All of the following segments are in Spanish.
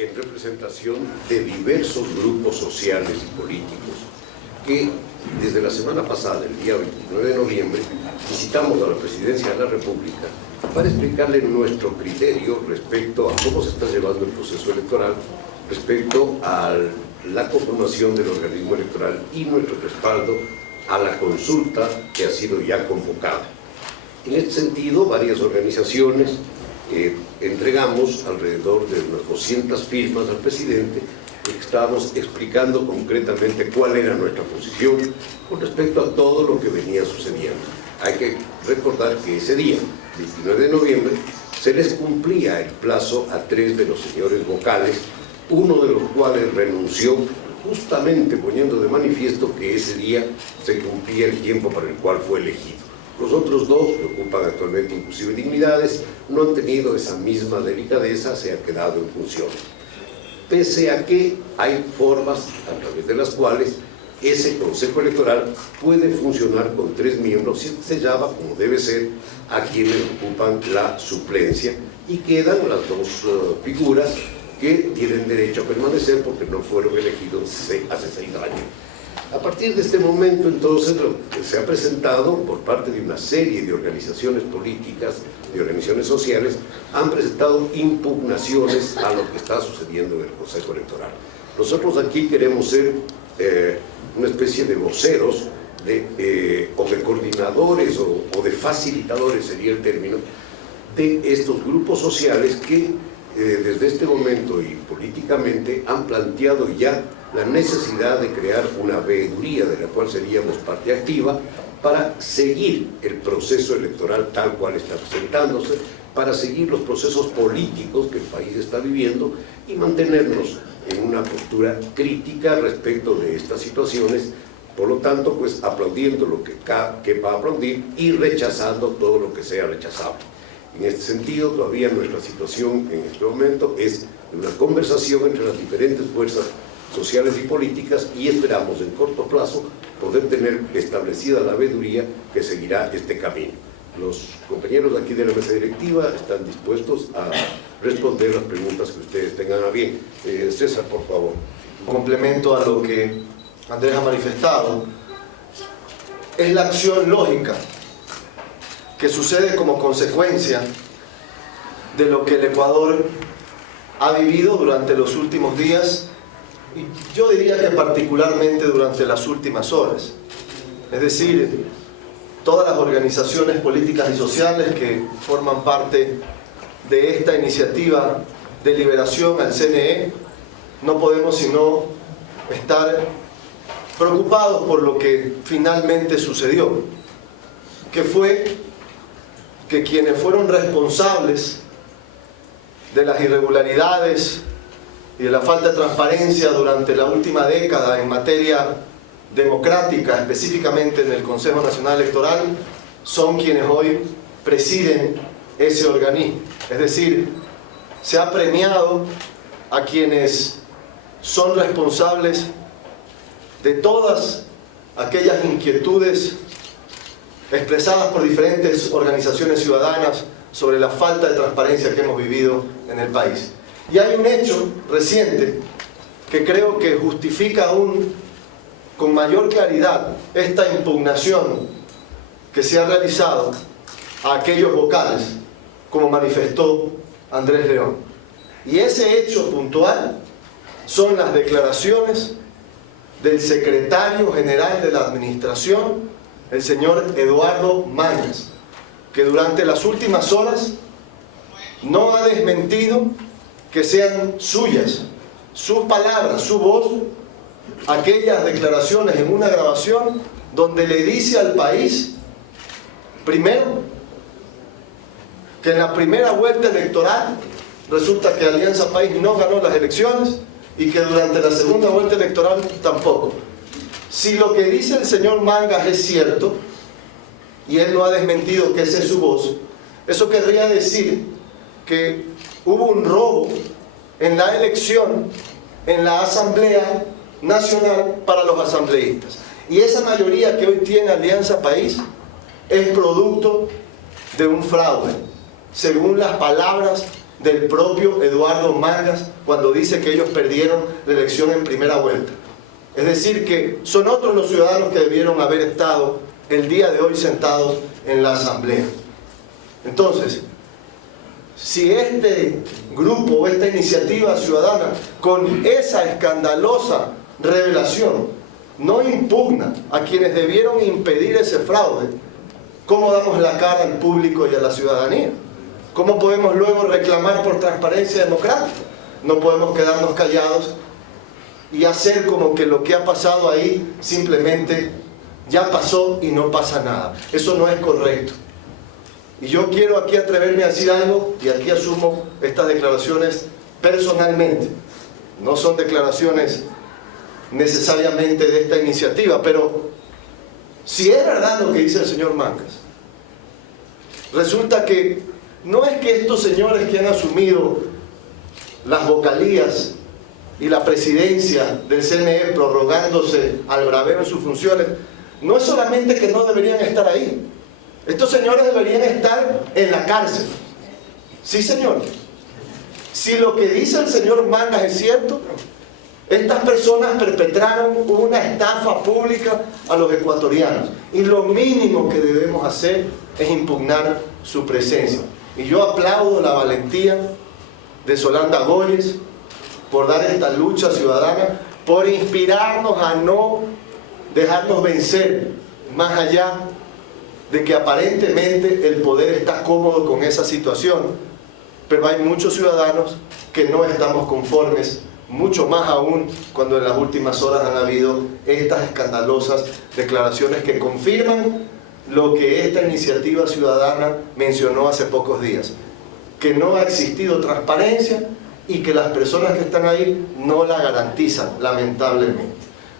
en representación de diversos grupos sociales y políticos que desde la semana pasada, el día 29 de noviembre, visitamos a la Presidencia de la República para explicarle nuestro criterio respecto a cómo se está llevando el proceso electoral, respecto a la conformación del organismo electoral y nuestro respaldo a la consulta que ha sido ya convocada. En este sentido, varias organizaciones entregamos alrededor de unas 200 firmas al presidente, que estábamos explicando concretamente cuál era nuestra posición con respecto a todo lo que venía sucediendo. Hay que recordar que ese día, 29 de noviembre, se les cumplía el plazo a 3 de los señores vocales, uno de los cuales renunció, justamente poniendo de manifiesto que ese día se cumplía el tiempo para el cual fue elegido. Los otros dos, que ocupan actualmente inclusive dignidades, no han tenido esa misma delicadeza, se ha quedado en funciones. Pese a que hay formas a través de las cuales ese Consejo Electoral puede funcionar con 3 miembros, se llama, como debe ser, a quienes ocupan la suplencia, y quedan las dos figuras que tienen derecho a permanecer porque no fueron elegidos hace 6 años. A partir de este momento, entonces, lo que se ha presentado por parte de una serie de organizaciones políticas, de organizaciones sociales, han presentado impugnaciones a lo que está sucediendo en el Consejo Electoral. Nosotros aquí queremos ser una especie de voceros, o de coordinadores, o de facilitadores, sería el término, de estos grupos sociales que desde este momento y políticamente han planteado ya la necesidad de crear una veeduría de la cual seríamos parte activa para seguir el proceso electoral tal cual está presentándose, para seguir los procesos políticos que el país está viviendo y mantenernos en una postura crítica respecto de estas situaciones, por lo tanto, pues aplaudiendo lo que quepa aplaudir y rechazando todo lo que sea rechazable. En este sentido, todavía nuestra situación en este momento es una conversación entre las diferentes fuerzas sociales y políticas, y esperamos en corto plazo poder tener establecida la veeduría que seguirá este camino. Los compañeros aquí de la mesa directiva están dispuestos a responder las preguntas que ustedes tengan a bien. César, por favor. Complemento a lo que Andrés ha manifestado, es la acción lógica que sucede como consecuencia de lo que el Ecuador ha vivido durante los últimos días, y yo diría que particularmente durante las últimas horas. Es decir, todas las organizaciones políticas y sociales que forman parte de esta iniciativa de liberación al CNE, no podemos sino estar preocupados por lo que finalmente sucedió, que fue que quienes fueron responsables de las irregularidades y de la falta de transparencia durante la última década en materia democrática, específicamente en el Consejo Nacional Electoral, son quienes hoy presiden ese organismo. Es decir, se ha premiado a quienes son responsables de todas aquellas inquietudes expresadas por diferentes organizaciones ciudadanas sobre la falta de transparencia que hemos vivido en el país. Y hay un hecho reciente que creo que justifica aún con mayor claridad esta impugnación que se ha realizado a aquellos vocales, como manifestó Andrés León. Y ese hecho puntual son las declaraciones del secretario general de la Administración, el señor Eduardo Mañas, que durante las últimas horas no ha desmentido que sean suyas, sus palabras, su voz, aquellas declaraciones en una grabación donde le dice al país, primero, que en la primera vuelta electoral resulta que Alianza País no ganó las elecciones y que durante la segunda vuelta electoral tampoco. Si lo que dice el señor Mangas es cierto, y él no ha desmentido que esa es su voz, eso querría decir que hubo un robo en la elección, en la Asamblea Nacional para los asambleístas. Y esa mayoría que hoy tiene Alianza País es producto de un fraude, según las palabras del propio Eduardo Mangas cuando dice que ellos perdieron la elección en primera vuelta. Es decir, que son otros los ciudadanos que debieron haber estado el día de hoy sentados en la asamblea. Entonces, si este grupo o esta iniciativa ciudadana con esa escandalosa revelación no impugna a quienes debieron impedir ese fraude, ¿cómo damos la cara al público y a la ciudadanía? ¿Cómo podemos luego reclamar por transparencia democrática? No podemos quedarnos callados y hacer como que lo que ha pasado ahí simplemente ya pasó y no pasa nada. Eso no es correcto. Y yo quiero aquí atreverme a decir algo, y aquí asumo estas declaraciones personalmente. No son declaraciones necesariamente de esta iniciativa, pero si es verdad lo que dice el señor Mangas, resulta que no es que estos señores que han asumido las vocalías y la presidencia del CNE prorrogándose al braveo en sus funciones, no es solamente que no deberían estar ahí. Estos señores deberían estar en la cárcel. Sí, señor. Si lo que dice el señor Mangas es cierto, estas personas perpetraron una estafa pública a los ecuatorianos. Y lo mínimo que debemos hacer es impugnar su presencia. Y yo aplaudo la valentía de Solanda Goyes por dar esta lucha ciudadana, por inspirarnos a no dejarnos vencer, más allá de que aparentemente el poder está cómodo con esa situación. Pero hay muchos ciudadanos que no estamos conformes, mucho más aún cuando en las últimas horas han habido estas escandalosas declaraciones que confirman lo que esta iniciativa ciudadana mencionó hace pocos días, que no ha existido transparencia y que las personas que están ahí no la garantizan, lamentablemente.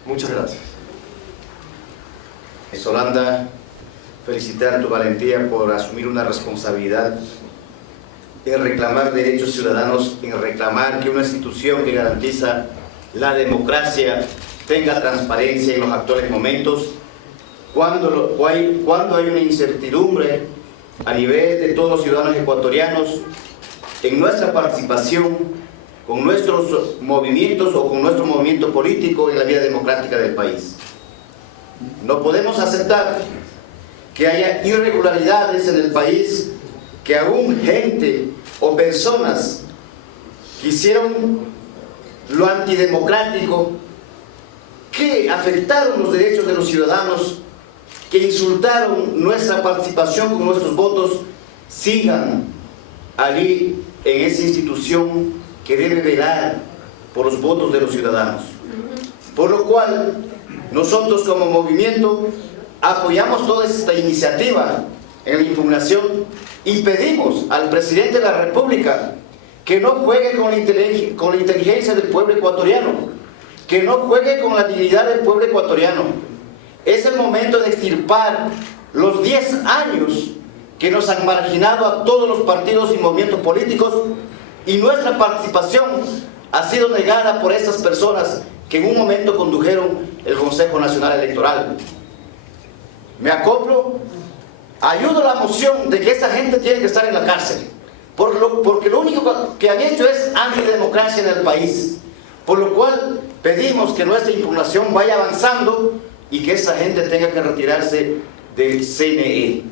Muchas gracias. Solanda, felicitar tu valentía por asumir una responsabilidad en reclamar derechos ciudadanos, en reclamar que una institución que garantiza la democracia tenga transparencia en los actuales momentos, cuando hay una incertidumbre a nivel de todos los ciudadanos ecuatorianos en nuestra participación con nuestros movimientos o con nuestro movimiento político en la vida democrática del país. No podemos aceptar que haya irregularidades en el país, que aún gente o personas que hicieron lo antidemocrático, que afectaron los derechos de los ciudadanos, que insultaron nuestra participación con nuestros votos, sigan allí en esa institución que debe velar por los votos de los ciudadanos. Por lo cual, nosotros como movimiento apoyamos toda esta iniciativa en la impugnación y pedimos al presidente de la República que no juegue con la inteligencia del pueblo ecuatoriano, que no juegue con la dignidad del pueblo ecuatoriano. Es el momento de extirpar los 10 años que nos han marginado a todos los partidos y movimientos políticos, y nuestra participación ha sido negada por estas personas que en un momento condujeron el Consejo Nacional Electoral. Me acoplo, ayudo a la moción de que esta gente tiene que estar en la cárcel, porque lo único que han hecho es antidemocracia en el país, por lo cual pedimos que nuestra impugnación vaya avanzando y que esa gente tenga que retirarse del CNE.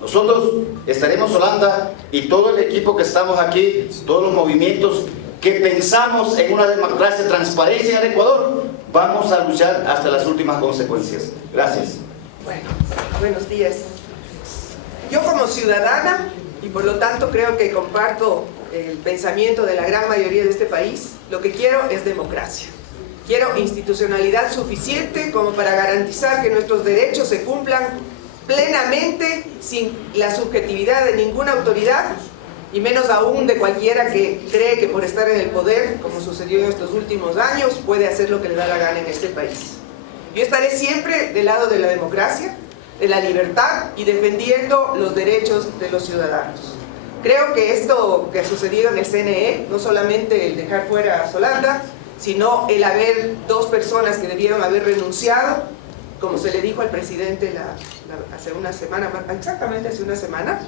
Nosotros estaremos, Solanda, y todo el equipo que estamos aquí, todos los movimientos que pensamos en una democracia, transparencia en el Ecuador, vamos a luchar hasta las últimas consecuencias. Gracias. Bueno, buenos días. Yo como ciudadana, y por lo tanto creo que comparto el pensamiento de la gran mayoría de este país, lo que quiero es democracia. Quiero institucionalidad suficiente como para garantizar que nuestros derechos se cumplan plenamente, sin la subjetividad de ninguna autoridad, y menos aún de cualquiera que cree que por estar en el poder, como sucedió en estos últimos años, puede hacer lo que le da la gana en este país. Yo estaré siempre del lado de la democracia, de la libertad y defendiendo los derechos de los ciudadanos. Creo que esto que ha sucedido en el CNE, no solamente el dejar fuera a Solanda, sino el haber dos personas que debieron haber renunciado, como se le dijo al presidente hace una semana, exactamente hace una semana,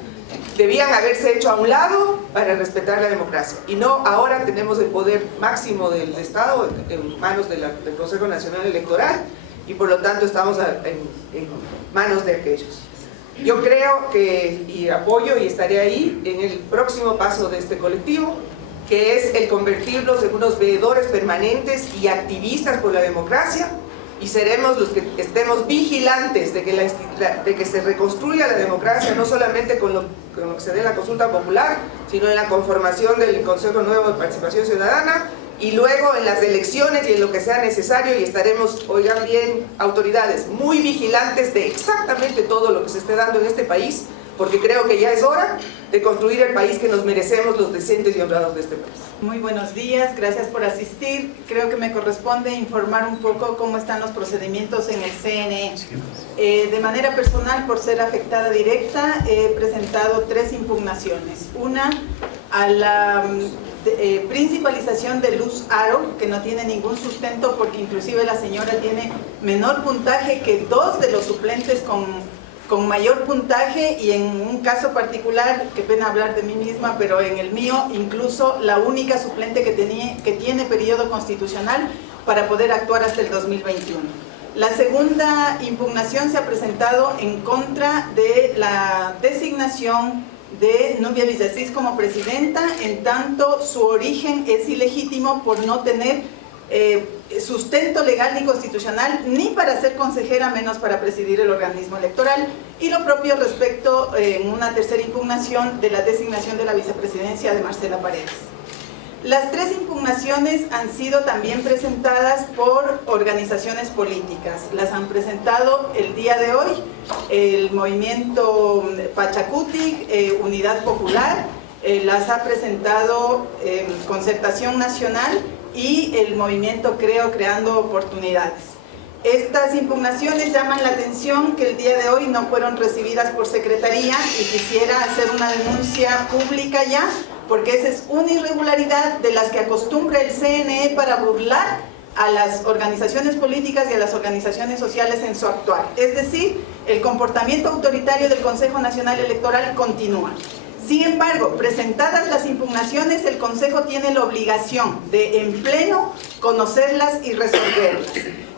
debían haberse hecho a un lado para respetar la democracia. Y no, ahora tenemos el poder máximo del Estado en manos del Consejo Nacional Electoral y por lo tanto estamos en manos de aquellos. Yo creo que, y apoyo y estaré ahí en el próximo paso de este colectivo, que es el convertirnos en unos veedores permanentes y activistas por la democracia, y seremos los que estemos vigilantes de que se reconstruya la democracia, no solamente con lo que se dé en la consulta popular, sino en la conformación del Consejo Nuevo de Participación Ciudadana, y luego en las elecciones y en lo que sea necesario, y estaremos, oigan bien, autoridades muy vigilantes de exactamente todo lo que se esté dando en este país, porque creo que ya es hora de construir el país que nos merecemos los decentes y honrados de este país. Muy buenos días, gracias por asistir. Creo que me corresponde informar un poco cómo están los procedimientos en el CNE. De manera personal, por ser afectada directa, he presentado 3 impugnaciones. Una a la principalización de Luz Haro, que no tiene ningún sustento porque inclusive la señora tiene menor puntaje que 2 de los suplentes con mayor puntaje, y en un caso particular, qué pena hablar de mí misma, pero en el mío incluso la única suplente que tiene periodo constitucional para poder actuar hasta el 2021. La segunda impugnación se ha presentado en contra de la designación de Nubia Villasís como presidenta, en tanto su origen es ilegítimo por no tener sustento legal ni constitucional, ni para ser consejera, menos para presidir el organismo electoral. Y lo propio respecto, en una tercera impugnación, de la designación de la vicepresidencia de Marcela Paredes. Las 3 impugnaciones han sido también presentadas por organizaciones políticas. Las han presentado el día de hoy el movimiento Pachacutic, Unidad Popular, las ha presentado Concertación Nacional y el movimiento Creo Creando Oportunidades. Estas impugnaciones llaman la atención que el día de hoy no fueron recibidas por Secretaría, y quisiera hacer una denuncia pública ya, porque esa es una irregularidad de las que acostumbra el CNE para burlar a las organizaciones políticas y a las organizaciones sociales en su actuar. Es decir, el comportamiento autoritario del Consejo Nacional Electoral continúa. Sin embargo, presentadas las impugnaciones, el Consejo tiene la obligación de, en pleno, conocerlas y resolverlas.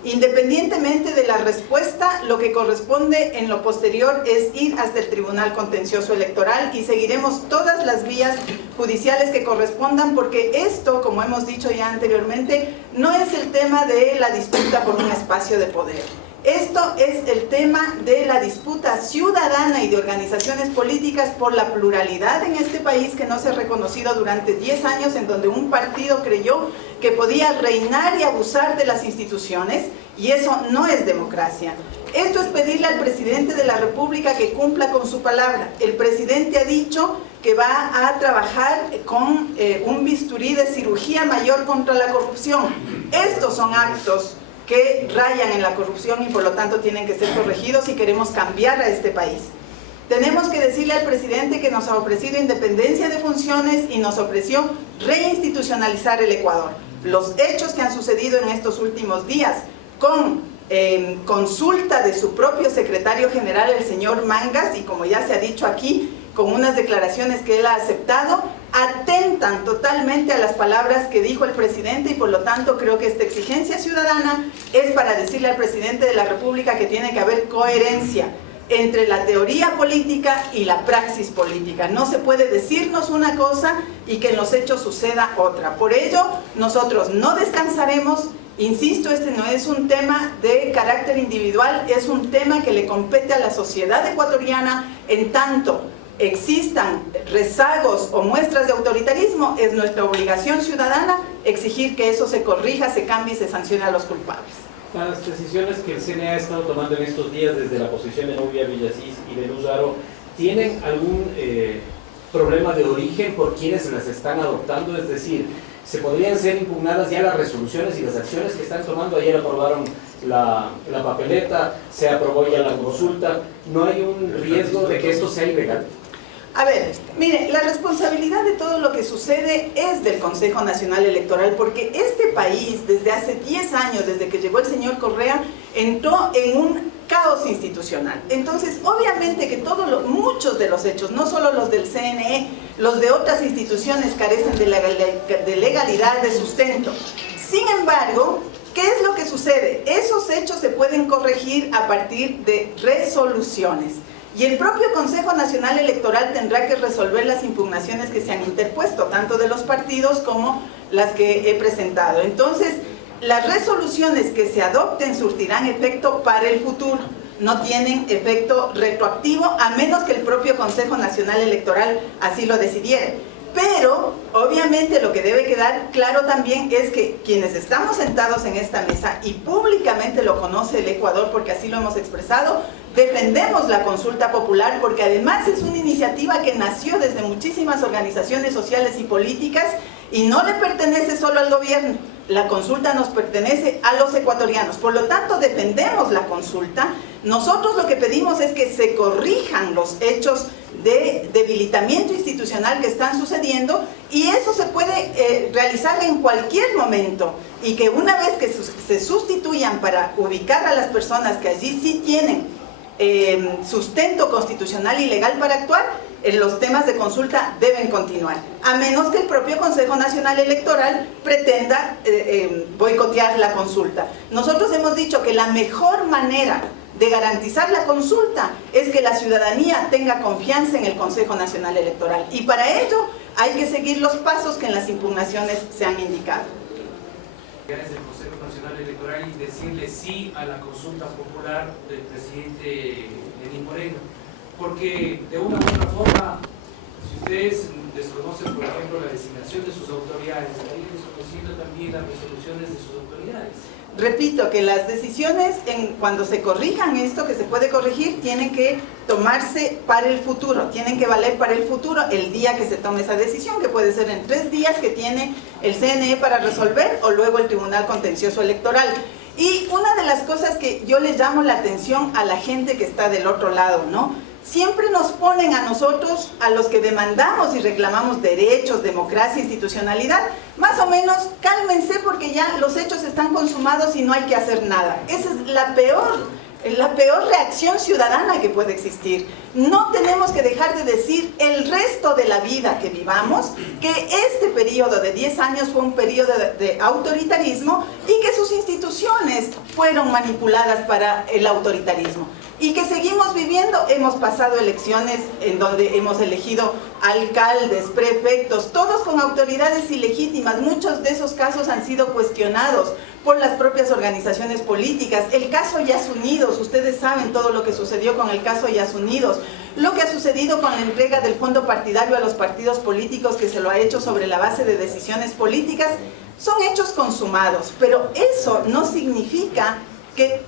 Independientemente de la respuesta, lo que corresponde en lo posterior es ir hasta el Tribunal Contencioso Electoral, y seguiremos todas las vías judiciales que correspondan, porque esto, como hemos dicho ya anteriormente, no es el tema de la disputa por un espacio de poder. Esto es el tema de la disputa ciudadana y de organizaciones políticas por la pluralidad en este país, que no se ha reconocido durante 10 años, en donde un partido creyó que podía reinar y abusar de las instituciones, y eso no es democracia. Esto es pedirle al presidente de la República que cumpla con su palabra. El presidente ha dicho que va a trabajar con un bisturí de cirugía mayor contra la corrupción. Estos son actos que rayan en la corrupción y por lo tanto tienen que ser corregidos si queremos cambiar a este país. Tenemos que decirle al presidente que nos ha ofrecido independencia de funciones y nos ofreció reinstitucionalizar el Ecuador. Los hechos que han sucedido en estos últimos días, con consulta de su propio secretario general, el señor Mangas, y como ya se ha dicho aquí, con unas declaraciones que él ha aceptado, atentan totalmente a las palabras que dijo el presidente, y por lo tanto creo que esta exigencia ciudadana es para decirle al presidente de la República que tiene que haber coherencia entre la teoría política y la praxis política. No se puede decirnos una cosa y que en los hechos suceda otra. Por ello, nosotros no descansaremos. Insisto, este no es un tema de carácter individual, es un tema que le compete a la sociedad ecuatoriana. En tanto existan rezagos o muestras de autoritarismo, es nuestra obligación ciudadana exigir que eso se corrija, se cambie y se sancione a los culpables. Las decisiones que el CNE ha estado tomando en estos días desde la posición de Nubia Villasís y de Luz Haro, ¿tienen algún problema de origen por quienes las están adoptando? Es decir, ¿se podrían ser impugnadas ya las resoluciones y las acciones que están tomando? Ayer aprobaron la papeleta, se aprobó ya la consulta. ¿No hay un riesgo de que esto sea ilegal? A ver, mire, la responsabilidad de todo lo que sucede es del Consejo Nacional Electoral, porque este país, desde hace 10 años, desde que llegó el señor Correa, entró en un caos institucional. Entonces, obviamente que muchos de los hechos, no solo los del CNE, los de otras instituciones carecen de legalidad, de sustento. Sin embargo, ¿qué es lo que sucede? Esos hechos se pueden corregir a partir de resoluciones. Y el propio Consejo Nacional Electoral tendrá que resolver las impugnaciones que se han interpuesto, tanto de los partidos como las que he presentado. Entonces, las resoluciones que se adopten surtirán efecto para el futuro, no tienen efecto retroactivo, a menos que el propio Consejo Nacional Electoral así lo decidiera. Pero, obviamente, lo que debe quedar claro también es que quienes estamos sentados en esta mesa, y públicamente lo conoce el Ecuador porque así lo hemos expresado, defendemos la consulta popular porque además es una iniciativa que nació desde muchísimas organizaciones sociales y políticas y no le pertenece solo al gobierno. La consulta nos pertenece a los ecuatorianos, por lo tanto defendemos la consulta. Nosotros lo que pedimos es que se corrijan los hechos de debilitamiento institucional que están sucediendo y eso se puede realizar en cualquier momento y que una vez que se sustituyan para ubicar a las personas que allí sí tienen sustento constitucional y legal para actuar, los temas de consulta deben continuar, a menos que el propio Consejo Nacional Electoral pretenda boicotear la consulta. Nosotros hemos dicho que la mejor manera de garantizar la consulta es que la ciudadanía tenga confianza en el Consejo Nacional Electoral y para ello hay que seguir los pasos que en las impugnaciones se han indicado. Desde el Consejo Nacional Electoral y decirle sí a la consulta popular del presidente Lenín Moreno, porque de una u otra forma, si ustedes desconocen, por ejemplo, la designación de sus autoridades, estarían desconociendo también las resoluciones de sus autoridades. Repito que las decisiones, cuando se corrijan esto, que se puede corregir, tienen que tomarse para el futuro, tienen que valer para el futuro el día que se tome esa decisión, que puede ser en 3 días que tiene el CNE para resolver o luego el Tribunal Contencioso Electoral. Y una de las cosas que yo les llamo la atención a la gente que está del otro lado, ¿no? Siempre nos ponen a nosotros, a los que demandamos y reclamamos derechos, democracia, institucionalidad, más o menos cálmense porque ya los hechos están consumados y no hay que hacer nada. Esa es la peor reacción ciudadana que puede existir. No tenemos que dejar de decir el resto de la vida que vivamos, que este periodo de 10 años fue un periodo de autoritarismo y que sus instituciones fueron manipuladas para el autoritarismo. Y que seguimos viviendo, hemos pasado elecciones en donde hemos elegido alcaldes, prefectos, todos con autoridades ilegítimas. Muchos de esos casos han sido cuestionados por las propias organizaciones políticas. El caso Yasunidos, ustedes saben todo lo que sucedió con el caso Yasunidos, lo que ha sucedido con la entrega del fondo partidario a los partidos políticos, que se lo ha hecho sobre la base de decisiones políticas, son hechos consumados, pero eso no significa que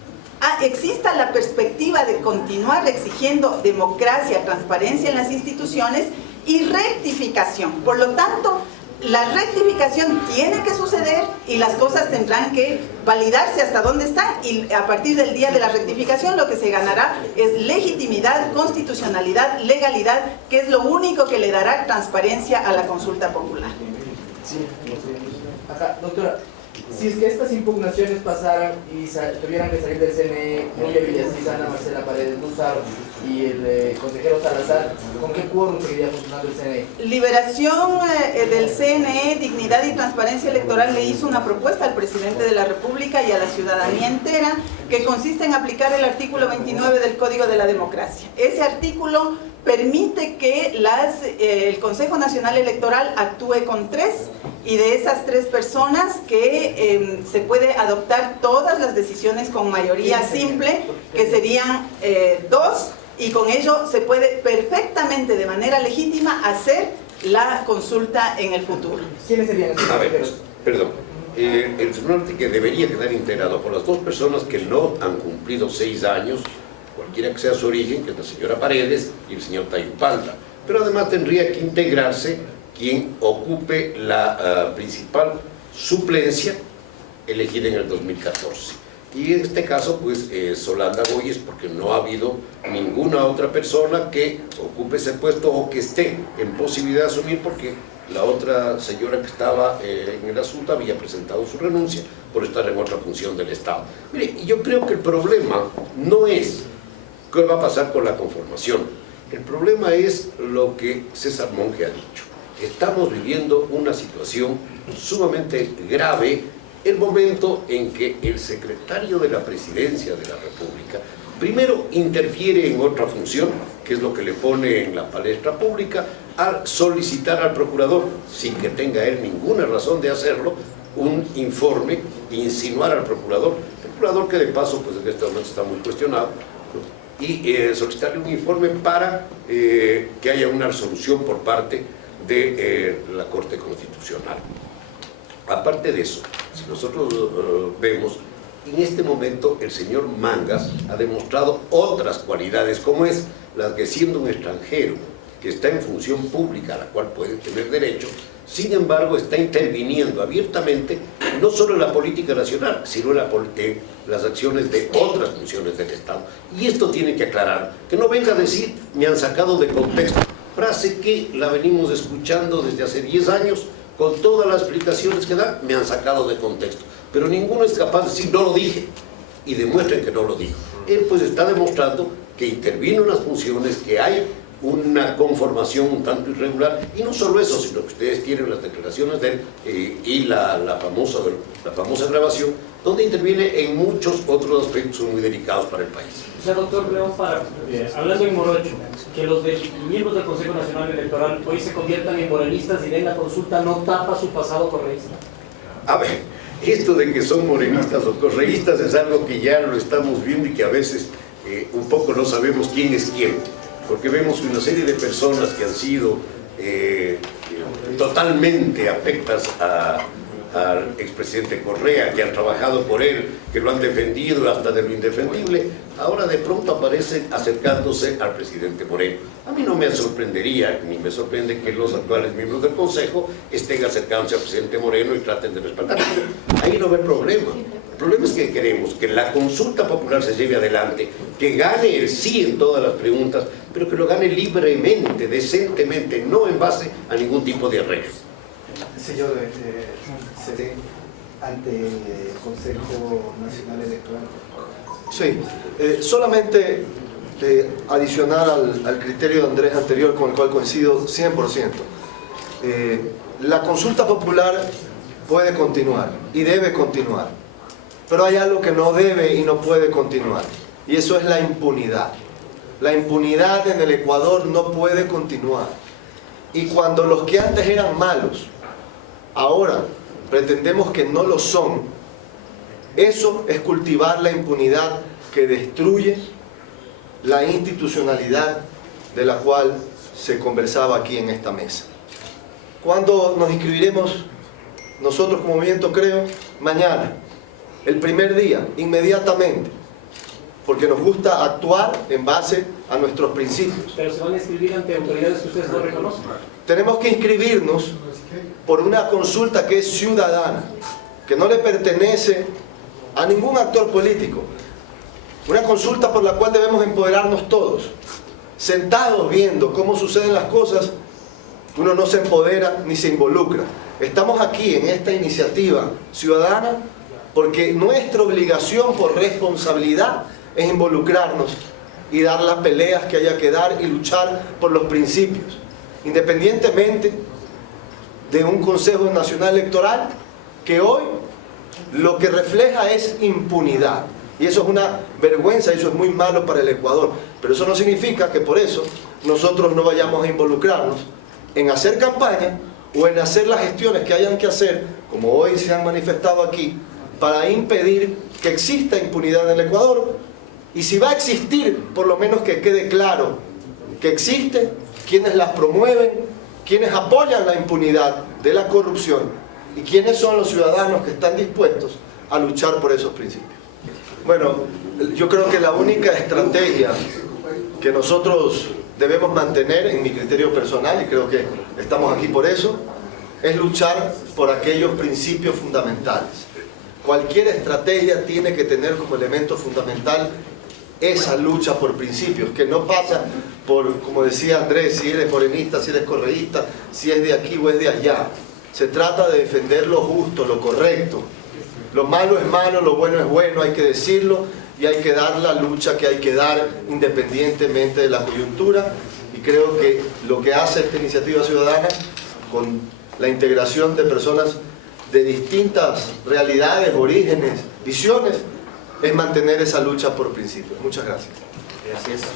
exista la perspectiva de continuar exigiendo democracia, transparencia en las instituciones y rectificación. Por lo tanto, la rectificación tiene que suceder y las cosas tendrán que validarse hasta dónde están y a partir del día de la rectificación lo que se ganará es legitimidad, constitucionalidad, legalidad, que es lo único que le dará transparencia a la consulta popular. Sí. Acá, doctora, si es que estas impugnaciones pasaran y tuvieran que salir del CNE, Nubia Villasís, Ana Marcela Paredes Luzaro y el consejero Salazar, ¿con qué quórum seguiría funcionando el CNE? Liberación del CNE, Dignidad y Transparencia Electoral le hizo una propuesta al presidente de la República y a la ciudadanía entera que consiste en aplicar el artículo 29 del Código de la Democracia. Ese artículo permite que el Consejo Nacional Electoral actúe con 3 y de esas 3 personas que se puede adoptar todas las decisiones con mayoría simple, que serían 2, y con ello se puede perfectamente de manera legítima hacer la consulta en el futuro. ¿Quiénes serían esos consejeros? Perdón. El tribunal que debería quedar integrado por las 2 personas que no han cumplido 6 años, cualquiera que sea su origen, que es la señora Paredes y el señor Tayupalda. Pero además tendría que integrarse quien ocupe la principal suplencia elegida en el 2014. Y en este caso, pues, Solanda Boyes, porque no ha habido ninguna otra persona que ocupe ese puesto o que esté en posibilidad de asumir, porque la otra señora que estaba en el asunto había presentado su renuncia por estar en otra función del Estado. Mire, yo creo que el problema no es qué va a pasar con la conformación. El problema es lo que César Monge ha dicho. Estamos viviendo una situación sumamente grave, el momento en que el secretario de la Presidencia de la República primero interfiere en otra función, que es lo que le pone en la palestra pública, al solicitar al procurador, sin que tenga él ninguna razón de hacerlo, un informe, insinuar al procurador que de paso pues en este momento está muy cuestionado, y solicitarle un informe para que haya una resolución por parte de la Corte Constitucional. Aparte de eso, si nosotros vemos, en este momento el señor Mangas ha demostrado otras cualidades, como es las que siendo un extranjero que está en función pública a la cual puede tener derecho, sin embargo está interviniendo abiertamente no solo en la política nacional, sino en las acciones de otras funciones del Estado. Y esto tiene que aclarar, que no venga a decir me han sacado de contexto, frase que la venimos escuchando desde hace 10 años, con todas las explicaciones que dan, me han sacado de contexto. Pero ninguno es capaz de decir, no lo dije, y demuestren que no lo dijo. Él pues está demostrando que intervino en las funciones, que hay una conformación un tanto irregular, y no solo eso, sino que ustedes tienen las declaraciones de él y la famosa grabación, donde interviene en muchos otros aspectos muy delicados para el país. O sea, doctor León, hablando en morocho, que los miembros del Consejo Nacional Electoral hoy se conviertan en morenistas y den la consulta no tapa su pasado correísta. A ver, esto de que son morenistas o correístas es algo que ya lo estamos viendo y que a veces un poco no sabemos quién es quién, porque vemos una serie de personas que han sido totalmente afectas al expresidente Correa, que han trabajado por él, que lo han defendido hasta de lo indefendible, ahora de pronto aparecen acercándose al presidente Moreno. A mí no me sorprendería, ni me sorprende que los actuales miembros del Consejo estén acercándose al presidente Moreno y traten de respaldarlo. Ahí no ve problema. El problema es que queremos que la consulta popular se lleve adelante, que gane el sí en todas las preguntas, pero que lo gane libremente, decentemente, no en base a ningún tipo de arreglo. Señor, ¿seré ante el Consejo Nacional Electoral? Sí, solamente adicional al criterio de Andrés anterior, con el cual coincido 100%. La consulta popular puede continuar y debe continuar, pero hay algo que no debe y no puede continuar, y eso es la impunidad. La impunidad en el Ecuador no puede continuar, y cuando los que antes eran malos ahora pretendemos que no lo son, eso es cultivar la impunidad que destruye la institucionalidad de la cual se conversaba aquí en esta mesa. ¿Cuándo nos inscribiremos nosotros como movimiento Creo? Mañana, el primer día, inmediatamente, porque nos gusta actuar en base a nuestros principios. Pero se van a inscribir ante autoridades que ustedes no reconocen. Tenemos que inscribirnos por una consulta que es ciudadana, que no le pertenece a ningún actor político. Una consulta por la cual debemos empoderarnos todos. Sentados viendo cómo suceden las cosas, uno no se empodera ni se involucra. Estamos aquí en esta iniciativa ciudadana porque nuestra obligación por responsabilidad es involucrarnos y dar las peleas que haya que dar y luchar por los principios, independientemente de un Consejo Nacional Electoral que hoy lo que refleja es impunidad. Y eso es una vergüenza, eso es muy malo para el Ecuador. Pero eso no significa que por eso nosotros no vayamos a involucrarnos en hacer campaña o en hacer las gestiones que hayan que hacer, como hoy se han manifestado aquí, para impedir que exista impunidad en el Ecuador. Y si va a existir, por lo menos que quede claro que existe, quienes las promueven, quienes apoyan la impunidad de la corrupción y quiénes son los ciudadanos que están dispuestos a luchar por esos principios. Bueno, yo creo que la única estrategia que nosotros debemos mantener, en mi criterio personal, y creo que estamos aquí por eso, es luchar por aquellos principios fundamentales. cualquier estrategia tiene que tener como elemento fundamental esa lucha por principios, que no pasa por, como decía Andrés, si eres morenista, si eres correísta, si es de aquí o es de allá. Se trata de defender lo justo, lo correcto. Lo malo es malo, lo bueno es bueno, hay que decirlo, y hay que dar la lucha que hay que dar independientemente de la coyuntura. Y creo que lo que hace esta iniciativa ciudadana, con la integración de personas de distintas realidades, orígenes, visiones, es mantener esa lucha por principios. Muchas gracias. Gracias.